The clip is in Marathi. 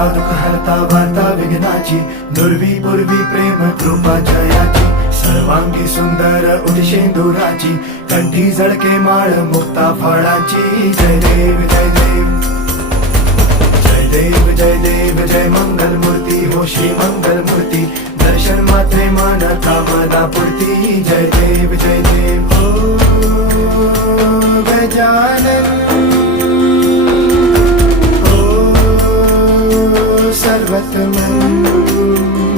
हरता दुःख हरता वार्ता विघ्नाची, दुर्वी पूर्वी प्रेम कृपा जयाची, सर्वांगी सुंदर उदिशेंदुराची, कंठी झळके माळ मुक्ता फळाची. जय देव जय देव जय देव जय देव जय मंगल मूर्ती हो श्री मंगल मूर्ती, दर्शन मात्रे मन कामना पूर्ती. जय देव जय देव हो गजानन हो सर्वतमन.